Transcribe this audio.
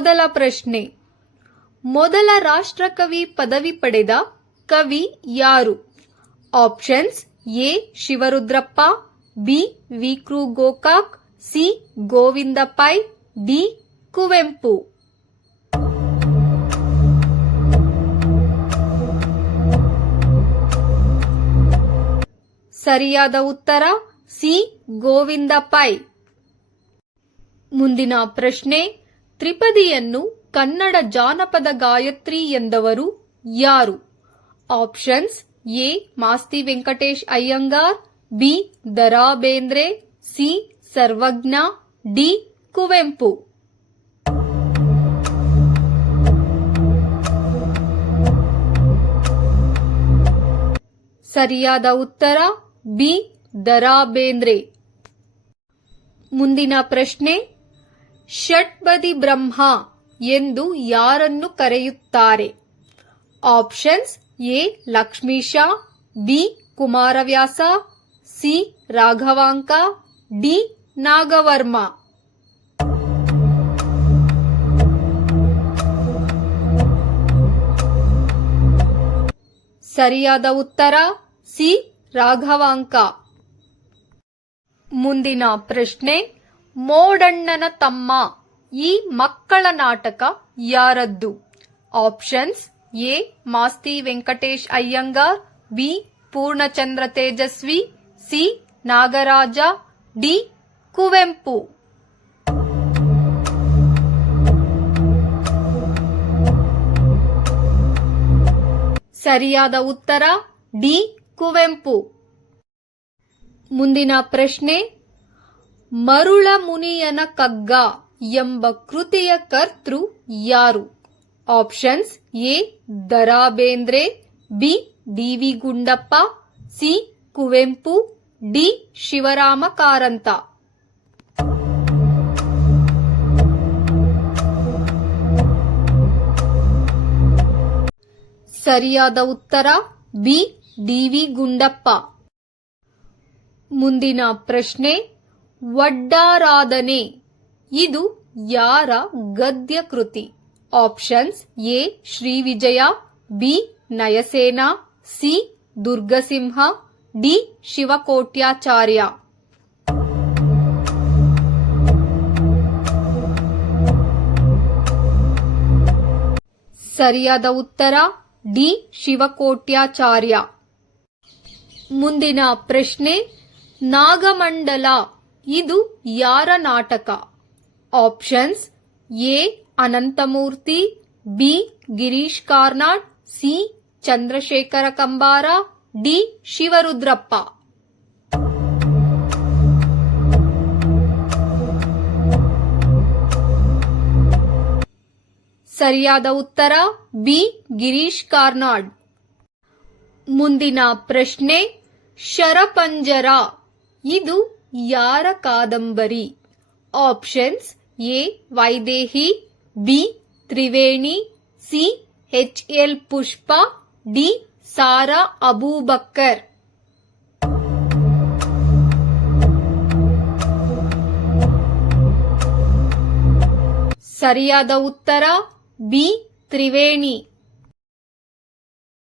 ಮೊದಲ ಪ್ರಶ್ನೆ. ಮೊದಲ ರಾಷ್ಟ್ರಕವಿ ಪದವಿ ಪಡೆದ ಕವಿ ಯಾರು? Options: A. Shivarudrappa, B. V. Kru. Gokak, C. Govinda Pai, D. Kuvempu. ಸರಿಯಾದ ಉತ್ತರ ಸಿ. ಗೋವಿಂದ ಪೈ. ಮುಂದಿನ ಪ್ರಶ್ನೆ. ತ್ರಿಪದಿಯನ್ನು ಕನ್ನಡ ಜಾನಪದ ಗಾಯತ್ರಿ ಎಂದವರು ಯಾರು? Options: A. Masti Venkatesh Iyengar, B. Da Ra. Bendre, C. Sarvajna, D. Kuvempu. ಸರಿಯಾದ ಉತ್ತರ ಬಿ. ದ.ರಾ. ಬೇಂದ್ರೆ. ಮುಂದಿನ ಪ್ರಶ್ನೆ. ಷಟ್ಪದಿ ಬ್ರಹ್ಮ ಎಂದು ಯಾರನ್ನು ಕರೆಯುತ್ತಾರೆ? Options: A. Lakshmisha, B. Kumaravyasa, C. Raghavanka, D. Nagavarma. ಸರಿಯಾದ ಉತ್ತರ ಸಿ. ರಾಘವಾಂಕ. ಮುಂದಿನ ಪ್ರಶ್ನೆ. ಮೋಡಣ್ಣನ ತಮ್ಮ ಈ ಮಕ್ಕಳ ನಾಟಕ ಯಾರದ್ದು? Options: A. Masti Venkatesh Iyengar, B. Poornachandra Tejaswi, C. Nagaraja, D. Kuvempu. ಸರಿಯಾದ ಉತ್ತರ ಡಿ. ಕುವೆಂಪು. ಮುಂದಿನ ಪ್ರಶ್ನೆ. ಮರುಳ ಮುನಿಯನ ಕಗ್ಗ ಎಂಬ ಕೃತಿಯ ಕರ್ತೃ ಯಾರು? Options: A. Da Ra. Bendre, B. D. V. Gundappa, C. Kuvempu, D. Shivarama Karanth. ಸರಿಯಾದ ಉತ್ತರ ಬಿ. ಡಿ. ವಿ. ಗುಂಡಪ್ಪ. ಮುಂದಿನ ಪ್ರಶ್ನೆ. ವಡ್ಡಾರಾಧನೆ ಇದು ಯಾರ ಗದ್ಯ ಕೃತಿ? Options: A. Shri Vijaya, B. Nayasena, C. Durgasimha, D. Shivakotyacharya. ಸರಿಯಾದ ಉತ್ತರ ಡಿ. ಶಿವಕೋಟ್ಯಾಚಾರ್ಯ. ಮುಂದಿನ ಪ್ರಶ್ನೆ. ನಾಗಮಂಡಲ ಇದು ಯಾರ ನಾಟಕ? Options: A. Ananthamurthy, B. Girish Karnad, C. Chandrashekhara Kambara, D. Shivarudrappa. ಸರಿಯಾದ ಉತ್ತರ ಬಿ. ಗಿರೀಶ್ ಕಾರ್ನಾಡ್. ಮುಂದಿನ ಪ್ರಶ್ನೆ. ಶರಪಂಜರ ಇದು ಯಾರ ಕಾದಂಬರಿ? Options: A. Vaidehi, B. Triveni, C. H. L. Pushpa, D. Sara Aboobacker. ಸರಿಯಾದ ಉತ್ತರ ಬಿ. ತ್ರಿವೇಣಿ.